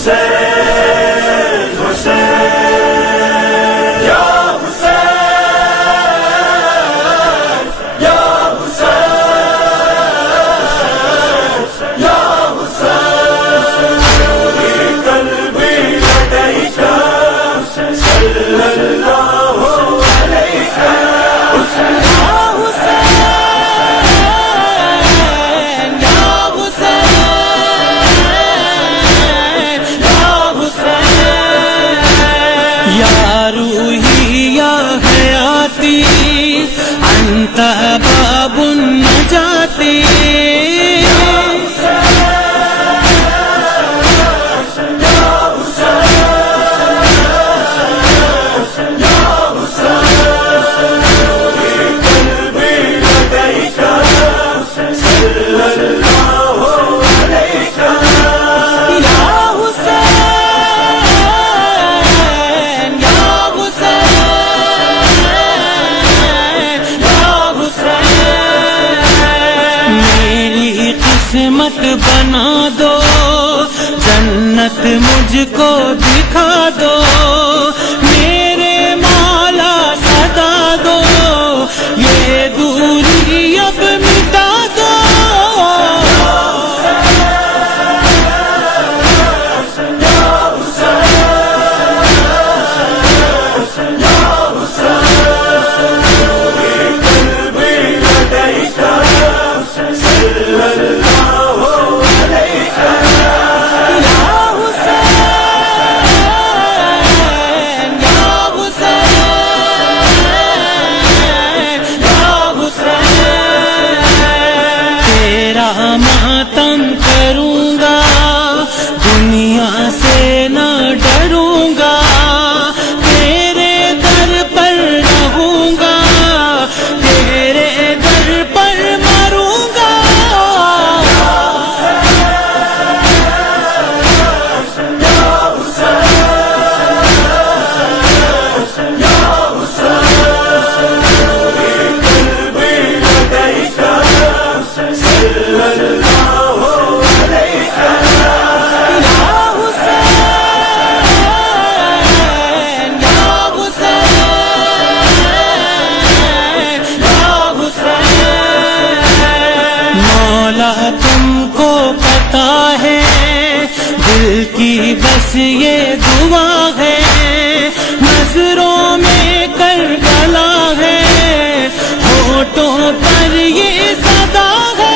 حسین حسین یا حسین یا حسین یا حسین قلبی لدیک صلی اللہ علیہ حسین انت باب النجاة قسمت بنا دو جنت مجھ کو دکھا دو میرے مولا صدا دو یہ دوری اب مٹا دو ماتم کروں گا دنیا سے نہ ڈروں گا تیرے در پر رہوں گا تیرے در پر مروں گا تم کو پتا ہے دل کی بس یہ دعا ہے نظروں میں کربلا ہے ہونٹوں پر یہ صدا ہے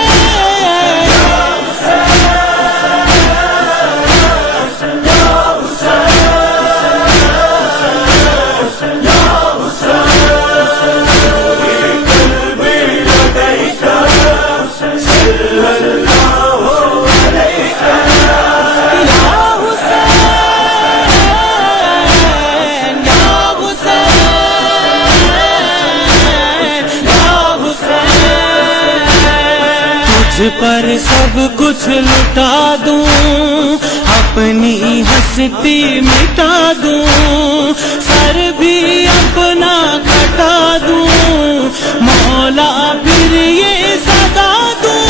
تجھ پر سب کچھ لٹا دوں اپنی ہستی مٹا دوں سر بھی اپنا کٹا دوں مولا پھر یہ صدا دوں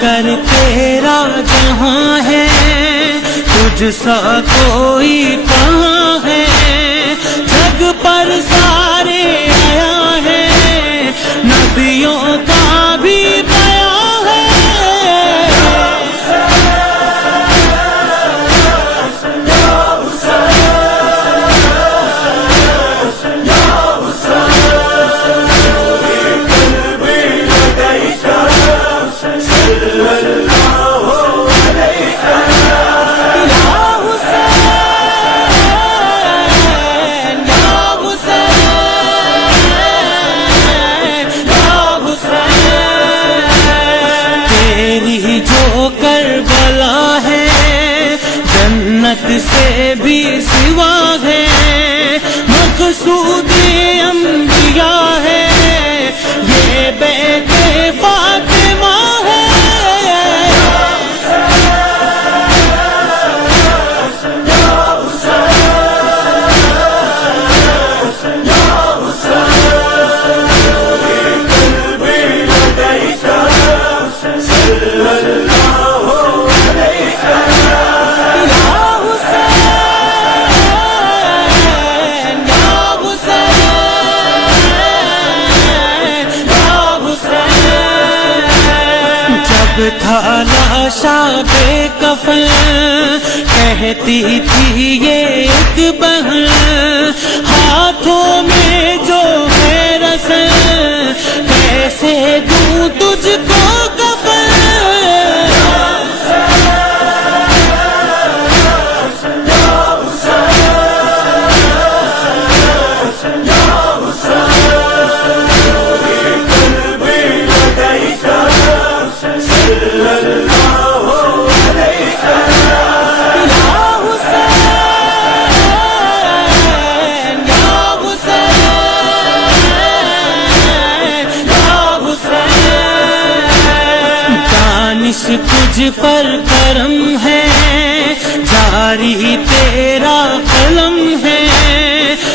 کر تیرا جہاں ہے تجھ سا کوئی کہاں ہے جگ پر سارے آیا ہے نبیوں کا بھی بیان ہے بھی سوا ہے، مقصود انبیاء ہے، یہ بیت فاطمہ ہے۔ تھا لاشا بے کفن، کہتی تھی یہ ایک بہن، ہاتھوں میں جو ہے رسن، کیسے دوں تجھ کو کفن۔ تجھ پر کرم ہے، جاری تیرا قلم ہے،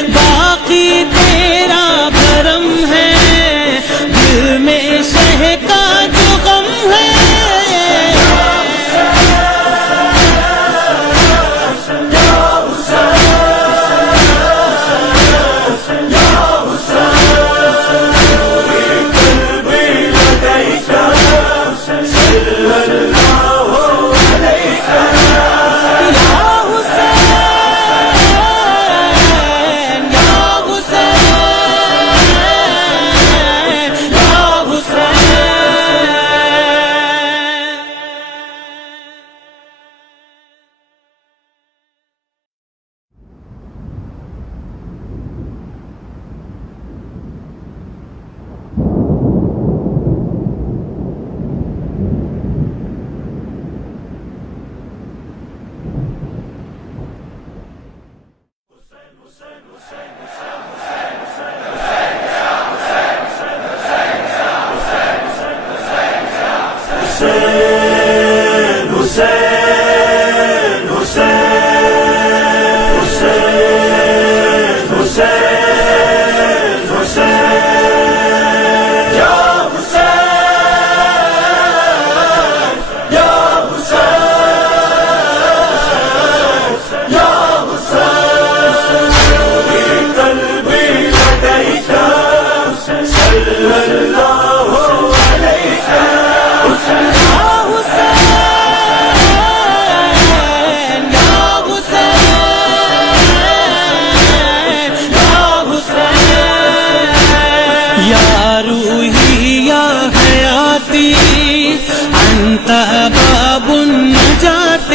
باقی تیرا بھرم ہے، دل میں شہ کا جو غم ہے۔ انت باب النجاة،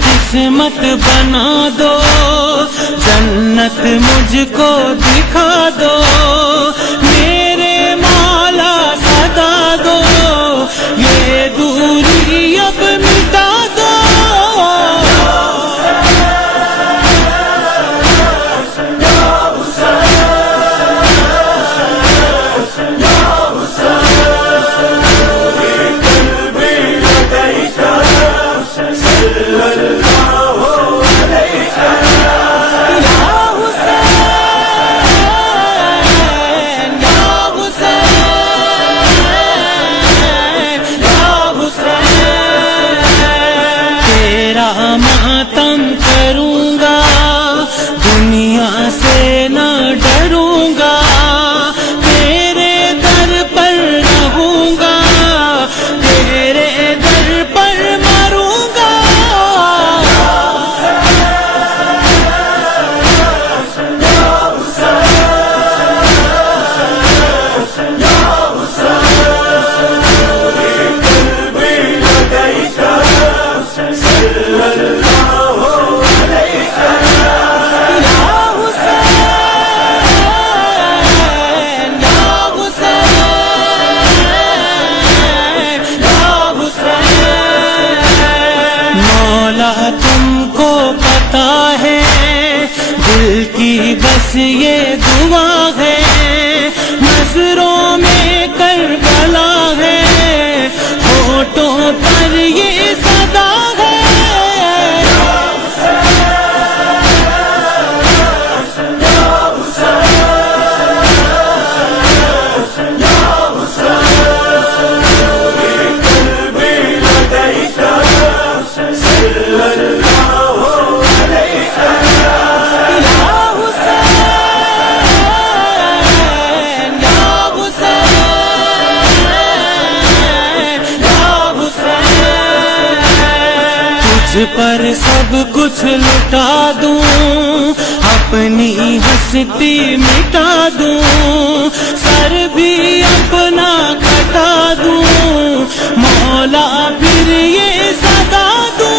قسمت بنا دو، جنت مجھ کو دکھا دو، میرے مولا صدا دو، یہ دوری اب مٹا دو۔ ماتم کروں گا، دنیا سے نہ ڈروں گا، تیرے در پر رہوں گا، تیرے در پر مروں گا۔ مولا تم کو پتا ہے دل کی بس یہ دعا ہے، نظروں میں کربلا ہے، ہونٹوں پر یہ صدا ہے۔ تجھ پر سب کچھ لٹا دوں، اپنی ہستی مٹا دوں، سر بھی اپنا کٹا دوں، مولا پھر یہ صدا دوں۔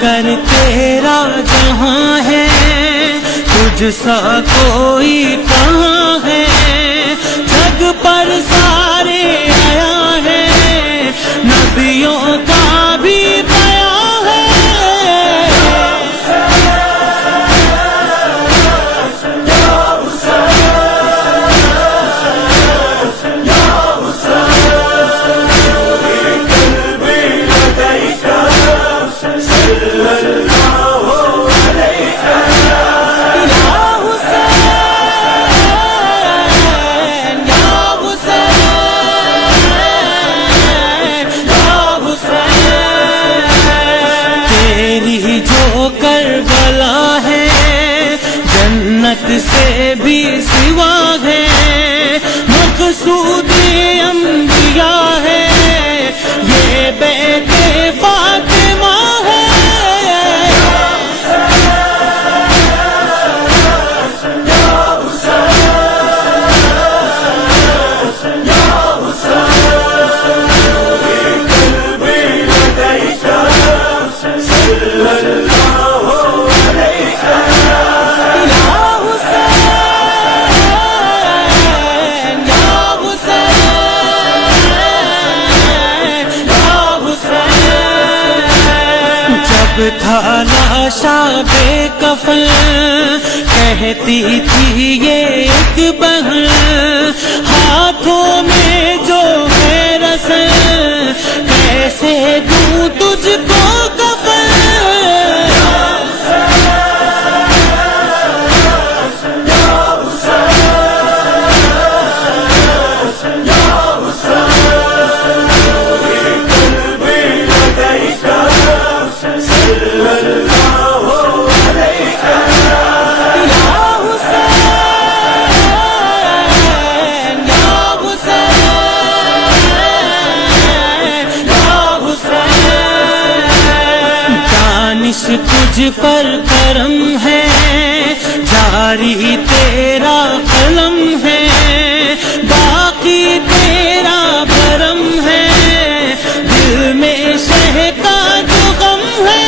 کر تیرا جہاں ہے، تجھ سا کوئی کہاں ہے، جگ پر سارے آیا ہے، نبیوں کا بھی بیان ہے۔ تیری جو کربلا ہے جنت سے بھی سوا ہے، مقصود انبیاء ہے، یہ بیت فاطمہ ہے۔ جب تھا لاشا بے کفن کہتی تھی یہ ایک بہن، ہاتھوں میں جو ہے رسن کیسے دوں تجھ کو کفن۔ تجھ پر کرم ہے، جاری تیرا قلم ہے، باقی تیرا بھرم ہے، دل میں شہ کا جو غم ہے۔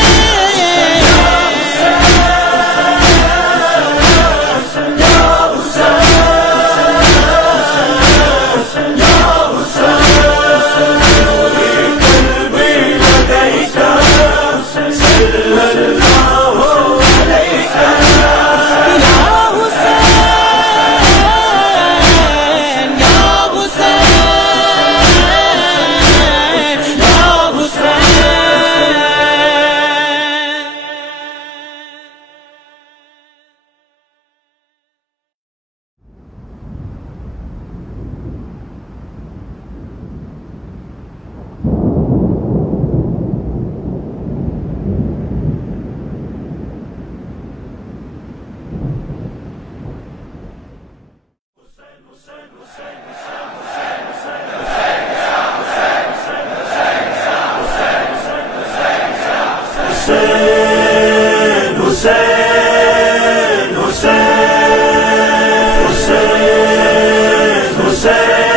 حسین حسین حسین حسین